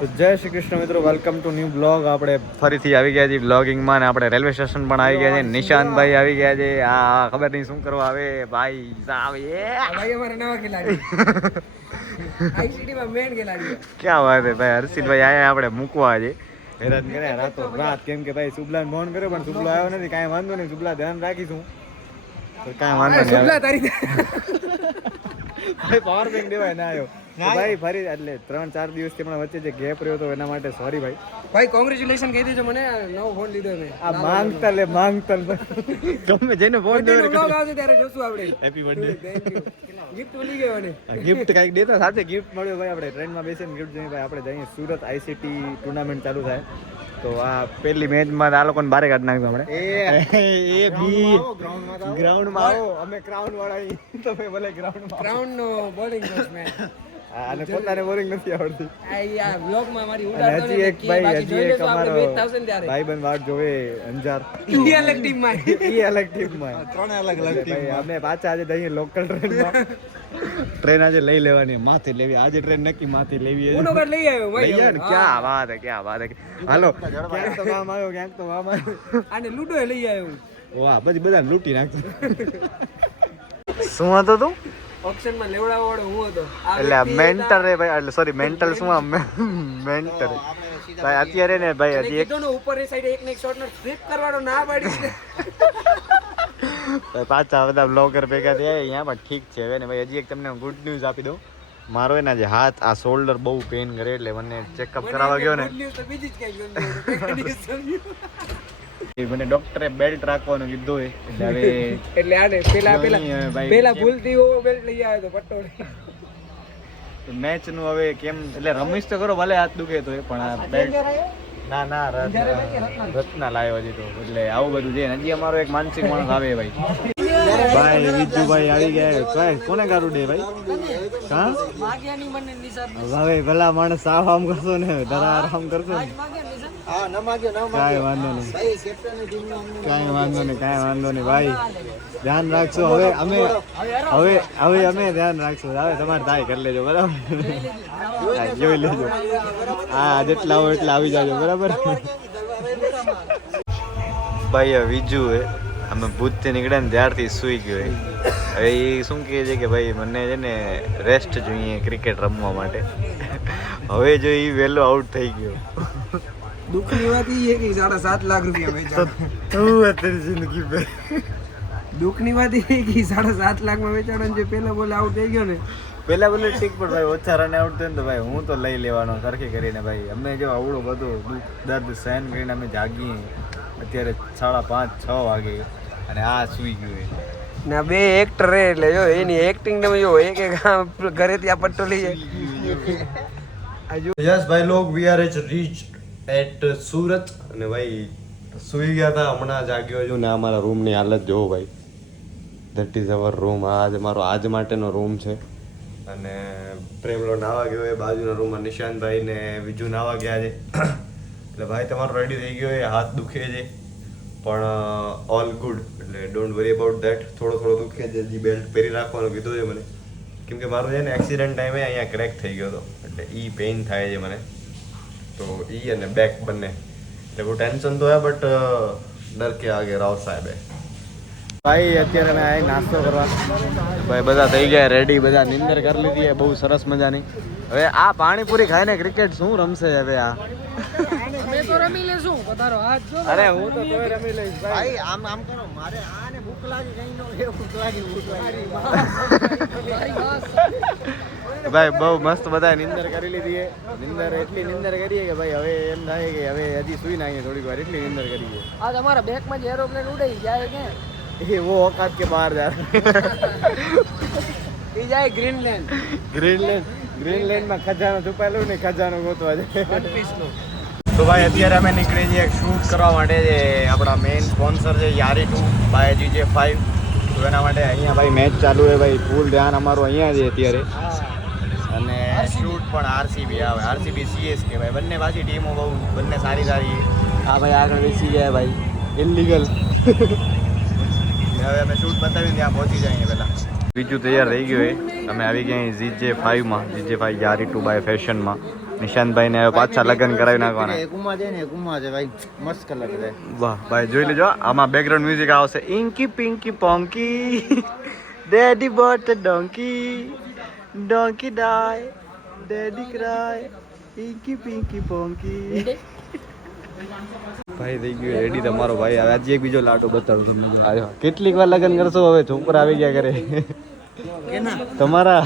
તો જય શ્રી કૃષ્ણ મિત્રો, વેલકમ ટુ ન્યૂ બ્લોગ. આપણે ફરીથી આવી ગયા છીએ બ્લોગિંગમાં, ને આપણે રેલવે સ્ટેશન પણ આવી ગયા છે. નિશાંતભાઈ આવી ગયા છે. આ ખબર નહીં શું કરવા આવે ભાઈ સાહેબ. ભાઈ અમારા નવા ખેલાડી આઈસીટી માં મેન ખેલાડી. ક્યાં વાત છે ભાઈ. હર્ષિતભાઈ આયા આપણે મૂકવા છે. હેરાન કર્યા રાતો રાત, કેમ કે ભાઈ શુભલાને ફોન કર્યો પણ શુભલા આવ્યો નથી. કાંઈ વાંધો નહીં, શુભલા ધ્યાન રાખીશું તો કાંઈ વાંધો નહીં. શુભલા તારી ભાઈ પાવર બેંક દેવાય ના આવ્યો ભાઈ. ફરી એટલે 3-4 દિવસથી પણ વચ્ચે જે ગેપ રહ્યો હતો એના માટે સોરી ભાઈ. ભાઈ કોંગ્રેચ્યુલેશન કહી દેજો મને, નવો ફોન લીધો મેં. આ માંગતલ ગમે જેને ફોન દેવો વ્લોગ આવશે ત્યારે જોશું આપણે. Happy birthday. ગિફ્ટ મળી ગયો ને ગિફ્ટ કઈક દેતા સાથે ગિફ્ટ મળ્યો ભાઈ. આપણે ટ્રેનમાં બેસીને ગિફ્ટ જઈએ ભાઈ. આપણે જઈએ સુરત આઈસીટી ટુર્નામેન્ટ ચાલુ થાય તો આ પહેલી મેચમાં આ લોકોને બારે કાઢ નાખ્યું આપણે. એ બી ગ્રાઉન્ડમાં આવો, અમે ક્રાઉન વાળા તમે ભલે ગ્રાઉન્ડમાં. ગ્રાઉન્ડ નો બોલિંગ કોચ મેં અને પોતાને બોલિંગ નથી આવડતી. આ વ્લોગ માં મારી ઉડાડતો હજી એક ભાઈ, હજી એક અમારો ત્યારે ભાઈબંધ વાટ જોવે અંજાર. ઇન્ડિયા અલગ ટીમ માં ઈ અલગ ટીમમાં, ત્રણ અલગ ટીમ. અમે પાછા આજે જઈએ લોકલ ટ્રેનમાં. ટ્રેન આજે લઈ લેવાની, માથે લેવી. આજે ટ્રેન નક્કી માથે લેવી. ઉનો કાર્ડ લઈ આવ્યો ભાઈ. ક્યાં વાત હે, ક્યાં વાત હે. હાલો, ક્યાંક તો વામ આવ્યો, ક્યાંક તો વામ આવ્યો. આને લૂડો લઈ આવ્યો. વાહ, પછી બધા લૂંટી નાખતો. શું હતો તું? ઓપ્શન માં લેવડાવવા વાળો હું હતો. એટલે મેન્ટર રે ભાઈ, એટલે સોરી મેન્ટલ શું આ મેન્ટર ભાઈ. અત્યારે ને ભાઈ હજી એક ઉપર એ સાઈડ એક ને એક શોટ નો સ્ટ્રીપ કરવાનો ના પાડી છે. પાછા બધા બ્લોગર ભેગા થયા અહીંયા પણ ઠીક છે હવે ને ભાઈ. હજી એક તમને ગુડ ન્યૂઝ આપી દઉં. મારો એના જે હાથ આ શોલ્ડર બહુ પેઇન કરે એટલે મને ચેકઅપ કરાવવા ગયો ને, બીજી જ કઈ મને ડોક્ટરે બેલ્ટ રાખવાનું કીધું એટલે હવે એટલે આને પેલા ભૂલથી ઓ બેલ્ટ લઈ આવ્યો તો પટ્ટો મેચ નું હવે કેમ એટલે રમીશ તો કરો ભલે હાથ દુખે તો પણ આ બેલ્ટ ના રત્ના લાવ્યો હજી તો. એટલે આવું બધું છે. હજી અમારો એક માનસિક માણસ આવે ભાઈ. ભાઈ વિજુભાઈ આવી ગયા. કઈ કોને ગારું દે ભાઈ? હા હવે ભલા માણસ સાફ આમ કરશો ને, ધરાર આમ કરશો ને. કાંઈ વાંધો નહીં, કાંઈ વાંધો નહીં ભાઈ. ધ્યાન રાખશો. હવે અમે ધ્યાન રાખશું. હવે તમારે થાય કરી લેજો બરાબર. જોઈ લેજો. હા, જેટલા આવો એટલા આવી જાજો બરાબર. ભાઈ વિજુ હે, અમે ભૂતથી નીકળ્યા ને ત્યારથી સૂઈ ગયો. હવે એ શું કહે છે કે ભાઈ મને છે ને રેસ્ટ જોઈએ ક્રિકેટ રમવા માટે. હવે જો એ વહેલો આઉટ થઈ ગયો. દુઃખની વાત એ છે કે 7.5 લાખ રૂપિયા વેચાણ. તું અત્યારે જિંદગી બે દુઃખની વાત એ કે 7.5 લાખમાં વેચાણ જે પહેલા બોલે આઉટ થઈ ગયો ને. પેલા બોલે ઠીક પણ ભાઈ ઓછા રન આઉટ થયો ને તો ભાઈ હું તો લઈ લેવાનો સરખી કરીને ભાઈ. અમે જો આવડું બધું દુઃખ દર્દ સહન કરીને અમે જાગીએ અત્યારે 5:30-6 વાગે અને આ સૂઈ ગયું. ના બે એક્ટર રે એટલે જો એની એક્ટિંગ તમે જો એક ઘરેથી આ પટ્ટો લઈ જાય. યસ ભાઈ લોગ we are reached at Surat. અને ભાઈ સૂઈ ગયા હતા, હમણાં જાગ્યો છું ને અમારા રૂમની હાલત જોવો ભાઈ. That is our room. આ મારો આજ માટેનો રૂમ છે. અને પ્રેમલો નાવા ગયો એ બાજુના રૂમમાં. નિશાંતભાઈ ને વિજુ નાવા ગયા છે. એટલે ભાઈ તમારો રેડી થઈ ગયો એ. હાથ દુખે છે પણ ઓલ ગુડ, એટલે ડોન્ટ વરી અબાઉટ ધેટ. થોડો દુખે છે, હજી બેલ્ટ પહેરી રાખવાનું કીધું છે મને. કેમ કે મારું છે ને એક્સિડન્ટ ટાઈમે અહીંયા ક્રેક થઈ ગયો હતો એટલે ઈ પેઇન થાય છે મને. તો ઈ અને બેક બંને એટલે બહુ ટેન્શન તો હે બટ ડર કે આગે રાવ સાહેબ હે. ભાઈ અત્યારે મેં આવી નાસ્તો કરવા. ભાઈ બધા થઈ ગયા રેડી, બધા નિંદર કરી લીધી છે બહુ સરસ મજાની. હવે આ પાણીપુરી ખાઈને ક્રિકેટ શું રમશે હવે આ? અમે તો રમી લેશું. પધારો હાથ જો. અરે હું તો તોય રમી લઈશ ભાઈ. આમ કરો, મારે આને ભૂખ લાગી કઈ નો એ ભૂખ લાગી. ભાઈ બહુ મસ્ત બધા નિંદર કરી લીધી છે. એટલી નિંદર કરીએ કે ભાઈ હવે એમ થાય કે હવે હજી સુઈ નાખીએ થોડીક વાર. એટલી નિંદર કરી છે. આ તમારા બેકમાં જે એરોપ્લેન ઉડાઈ જાય કે ये वो औकात के बाहर जा એ જાય ग्रीनलैंड में खजानो છુપાયેલો ને ખજાનો ગોતવા જાય. વન પીસ નો. તો ભાઈ અત્યારે અમે નીકળી જઈએ શૂટ કરવા માટે. જે આપણા મેઇન સ્પોન્સર છે યારી2 બાય GJ5. તો એના માટે અહીંયા ભાઈ મેચ ચાલુ છે ભાઈ. ફૂલ ધ્યાન અમારું અહીંયા છે અત્યારે. અને શૂટ પણ RCB આવે. RCB CSK ભાઈ બંને પાછી ટીમો બહુ બંને સારી. આ ભાઈ આગળ બેસી જાય ભાઈ ઇલીગલ. હવે અમે શૂટ બતાવી ત્યાં પહોંચી જઈએ પહેલાં. બીજું તૈયાર થઈ ગયું. અમે આવી ગયા GJ5 માં. GJ5 યારી2 બાય ફેશનમાં. નિશાંતભાઈ ને હવે પાછા લગ્ન કરાવી નાખવાના. ગુમા છે ને ગુમા છે ભાઈ, મસ્ત કલર છે. વાહ ભાઈ જોઈ લેજો, આમાં બેકગ્રાઉન્ડ મ્યુઝિક આવશે. Inky pinky ponky daddy bought donkey donkey die daddy cry inky pinky ponky. ભાઈ થઈ ગયું રેડી તમારો ભાઈ. હવે આજે એક બીજો લાડો બતાવું તમને. આવ્યો કેટલીક વાર લગ્ન કરશો હવે છોકરા આવી ગયા કરે તમારા.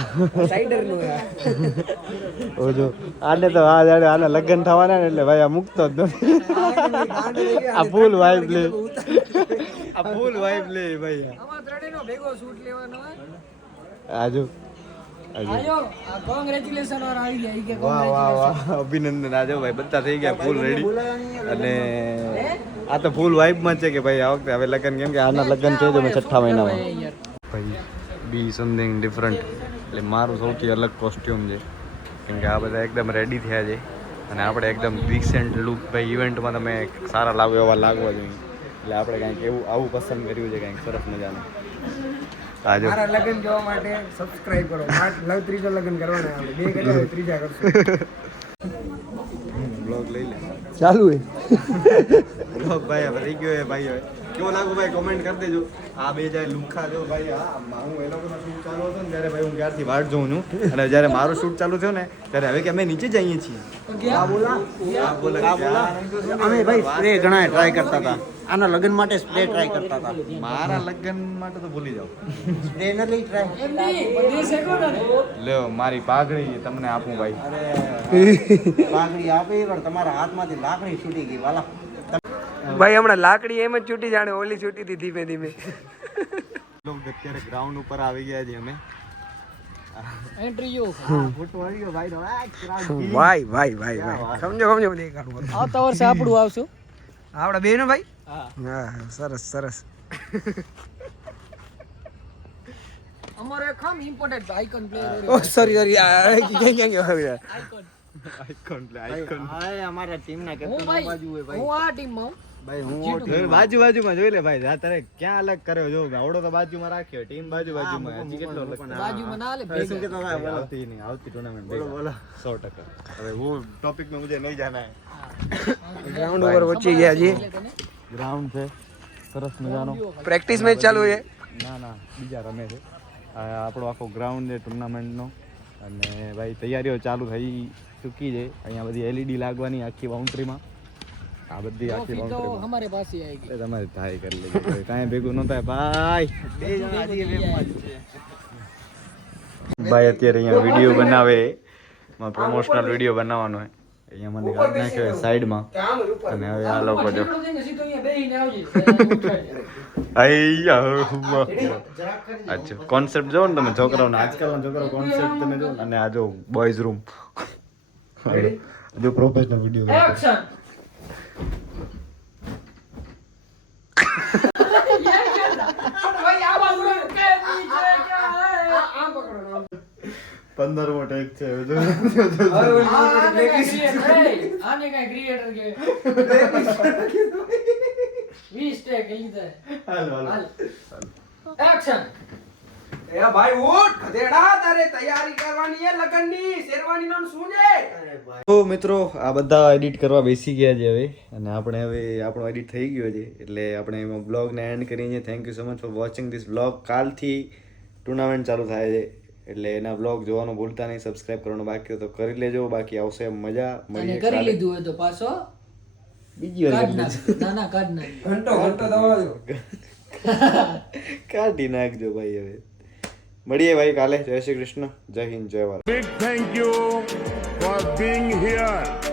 ઓજો આને તો આ જાડે આને લગ્ન થવાના ને એટલે ભાઈ આ મૂકતો જ નથી. આ ફૂલ વાઇબ લે, આ ફૂલ વાઇબ લે ભાઈ. આજો વાહ વાહ વાહ, અભિનંદન. આજો ભાઈ બધા થઈ ગયા ફૂલ રેડી. અને આ તો ફૂલ વાઇબ માં છે કે ભાઈ આ વખતે હવે લગ્ન, કેમ કે આના લગ્ન છે જો મેં 6થા મહિનામાં. ભાઈ બી સમથિંગ ડિફરન્ટ, એટલે મારું સૌથી અલગ કોસ્ટ્યુમ છે, કેમ કે આ બધા એકદમ રેડી થયા છે અને આપણે એકદમ ડિસેન્ટ લુક. ભાઈ ઇવેન્ટમાં તમે સારા લાગો એવા લાગવા જોઈએ, એટલે આપણે કંઈક એવું આવું પસંદ કર્યું છે, કંઈક સરસ મજાનું. આજો મારા લગ્ન જોવા માટે સબસ્ક્રાઇબ કરો. લવ ત્રીજો લગ્ન કરવાના આપણે, 2 કર્યા ત્રીજા કરશું. બ્લોગ લઈ લે ચાલુ હે બ્લોગ ભાઈ હવે થઈ ગયો હે ભાઈ. હવે કેવો લાગુ ભાઈ કોમેન્ટ કરી દેજો. આ બે જાય લુખા જો ભાઈ. હા હું એ લોકોનો શૂટ ચાલુ હતો ને ત્યારે ભાઈ હું ક્યારથી વાટ જોઉં છું, અને જ્યારે મારું શૂટ ચાલુ થયું ને ત્યારે હવે કે અમે નીચે જઈએ છીએ. અમે ભાઈ સ્પ્રે ઘણા ટ્રાય કરતા હતા. આના લગ્ન માટે સ્પ્રે ટ્રાય કરતા હતા. મારા લગ્ન માટે તો ભૂલી જાઓ. સ્પ્રે નથી ટ્રાય. લ્યો મારી પાઘડી તમને આપું ભાઈ. પાઘડી આપી પણ તમારા હાથમાંથી લાકડી છૂટી ગઈ વાલા. ભાઈ હમણાં લાકડી એમ જ છૂટી, જાણે ઓલી છૂટી હતી ધીમે ધીમે. અત્યારે ગ્રાઉન્ડ ઉપર આવી ગયા છીએ અમે. ભાઈ ભાઈ ભાઈ ભાઈ સમજો સમજો બધે કાઢવું. આવતા વર્ષે આપણું આવશું. આવડા બે ને ભાઈ. હા સરસ સરસ. અમારો એક ખામ important icon player. Oh sorry sorry icon play icon. હા અમારા ટીમના કેપ્ટન બાજુ હોય ભાઈ. હું આ ટીમમાં હું. ભાઈ હું બાજુ બાજુમાં જોઈ લે ભાઈ. તારે ક્યાં અલગ કર્યો જો આવડો તો બાજુમાં રાખ્યો. ટીમ બાજુ બાજુમાં. હજી કેટલો અલગ બાજુમાં ના લે. શું કહેતા હતા બોલો. આવતી નહીં આવતી ટુર્નામેન્ટ. બોલો 100%. હવે वो टॉपिक में मुझे नहीं जाना है. ગ્રાઉન્ડ ઉપર પહોંચી ગયા છીએ. ગ્રાઉન્ડ છે સરસ મજાનો. પ્રેક્ટિસ મેચ ચાલુ છે. ના ના બીજા રમે છે. આ આપણો આખો ગ્રાઉન્ડ છે ટુર્નામેન્ટનો, અને ભાઈ તૈયારીઓ ચાલુ થઈ ચૂકી છે. અહીંયા બધી એલઈડી લાગવાની આખી બાઉન્ડ્રીમાં. આ બધી આખી તો બાઉન્ડ્રીમાં हमारे पास ही आएगी. તમારે થાય કરી લેજો. કાંઈ ભેગું ન થાય ભાઈ. ભાઈ અત્યારે અહીંયા વિડીયો બનાવે, પ્રમોશનલ વિડીયો બનાવવાનો હોય. અહીંયા મને કાઢી નાખ્યો સાઈડમાં, અને હવે આ લોકો જો સીધો અહીંયા બેહીને આવજે. અચ્છા કોન્સેપ્ટ જો ને તમે છોકરાઓને, આજકાલના છોકરાઓ કોન્સેપ્ટ તમે જો. અને આ જો બોયઝ રૂમ, જો પ્રોફેશનલ વિડીયો. એક્શન. 15મો ટેક છે. આને કઈ ક્રિએટર કે 20 ટેક લીધા. હાલ એક્શન. એ ભાઈ ઉઠ ગધેડા, તારે તૈયારી કરવાની છે લગનની. શેરવાનીનો શું છે? તો મિત્રો આ બધા એડિટ કરવા બેસી ગયા છે હવે, અને આપણે હવે આપણો એડિટ થઈ ગયો છે, એટલે આપણે એમાં બ્લોગને એન્ડ કરીએ છીએ. Thank you so much for watching this blog. કાલથી ટુર્નામેન્ટ ચાલુ થાય છે, એટલે એના બ્લોગ જોવાનું ભૂલતા નહીં. સબસ્ક્રાઇબ કરવાનું બાકી હોય તો કરી લેજો, બાકી આવશે મજા. અને કરી લીધું હોય તો પાછો બીજી વાર કાઢ નાખ. ના ના કાઢ નાખ. ઘંટો દવા દો. કાઢી નાખજો ભાઈ. હવે મળીએ ભાઈ કાલે. જય શ્રી કૃષ્ણ, જય હિન્દ, જય Bharat. Big thank you for being here.